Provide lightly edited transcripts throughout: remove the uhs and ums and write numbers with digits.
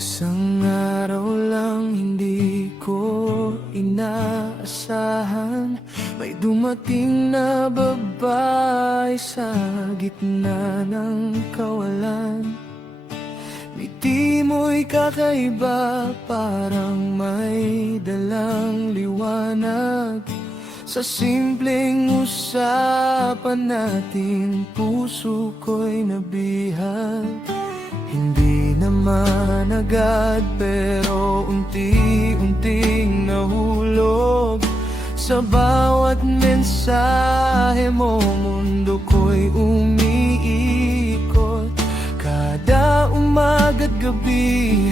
Isang araw lang hindi ko inaasahan, may dumating na babae sa gitna ng kawalan. Ngiti mo'y kakaiba, parang may dalang liwanag. Sa simpleng usapan natin, puso ko'y nabihag. Hindi naman agad pero unti-unting nahulog. Sa bawat mensahe mo, mundo ko'y umiikot. Kada umaga't gabi,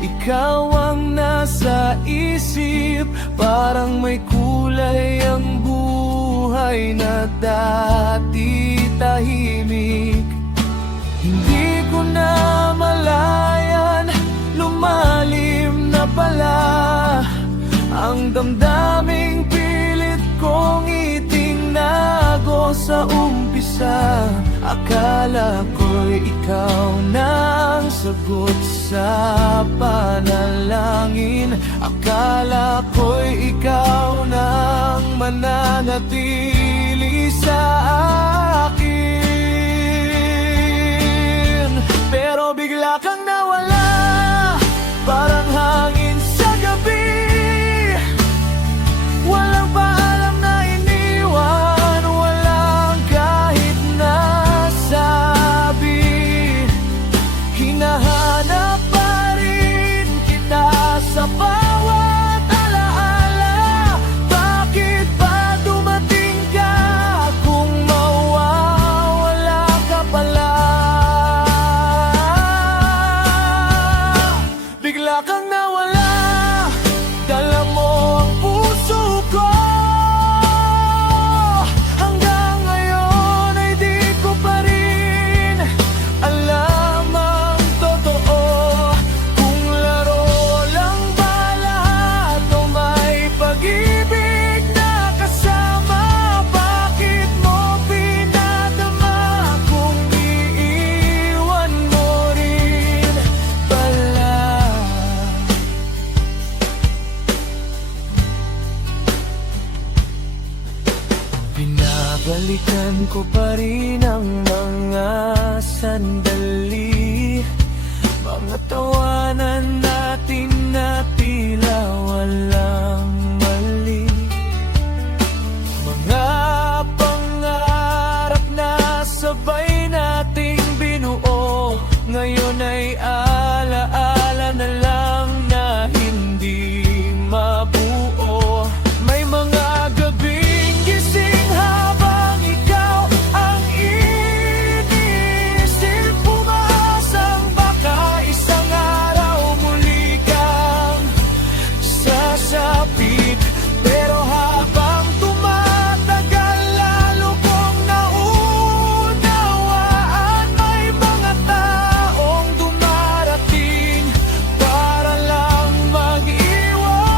ikaw ang nasa isip. Parang may kulay ang buhay na dati tahimik. Hindi ko na malayan, lumalim na pala ang damdaming pilit kong itinago sa umpisa. Akala ko'y ikaw na ang sagot sa panalangin. Akala ko'y ikaw na ang mananatili sa akin. Pero bigla kang nawala, parang hangin sa gabi. Walang paalam na iniwan, walang kahit nasabi. Hinahanap pa rin kita sa bawat alaala. Bakit ba dumating ka kung mawawala ka pala? Bigla kang nawala, dala mo ang puso ko. Hanggang ngayon ay di ko pa rin alam ang totoo. Kung laro lang ba lahat o may pag-ibig na kasama? Bakit mo pinadama kung iiwan mo rin pala? Binabalikan ko pa rin ang mga sandali, mga tawanan natin na tila walang mali. Mga pangarap na sabay nating binuo, ngayon ay alaala na lang na hindi mabuo. May mga gabing gising habang ikaw ang inisip, pumaasang baka isang araw muli kang sasapit. Pero habang tumatagal, lalo kong naunawaan, may mga taong dumarating para lang mag-iwan.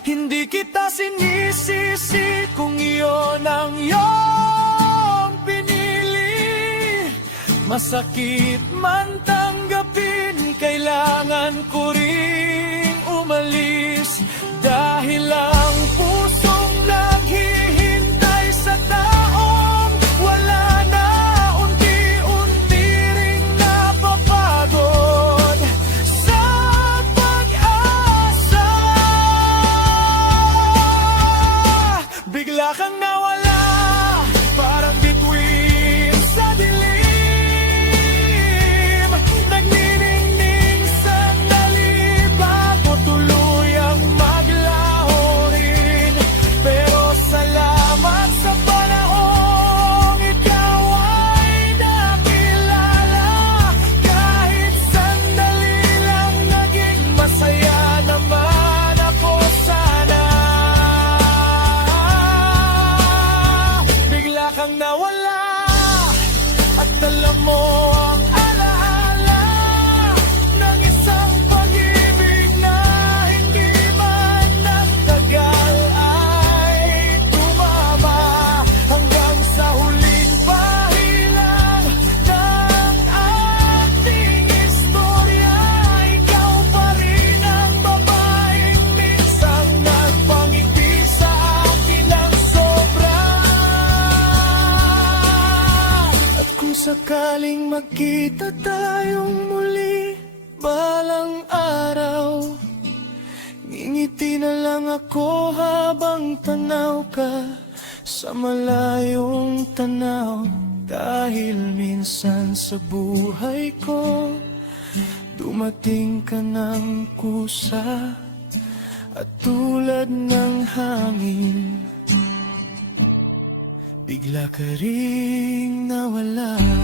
Hindi kita sinisisi kung iyon ang iyong pinili. Masakit man tanggapin, kailangan ko ring umalis. Dahil ang pusong naghihintay sa taong wala na, unti-unti ring napapagod sa pag-asa. Bigla kang nawala, parang bituin sa dilim. Nagniningning sandali bago tuluyang maglaho rin. Pero salamat sa panahong ikaw ay nakilala. Kahit sandali lang, naging masaya naman ako sana. Bigla kang nawala at alam mo ang sakaling magkita tayong muli balang araw, ngingiti na lang ako habang tanaw ka sa malayong tanaw. Dahil minsan sa buhay ko dumating ka ng kusa, at tulad ng hangin bigla ka ring nawala.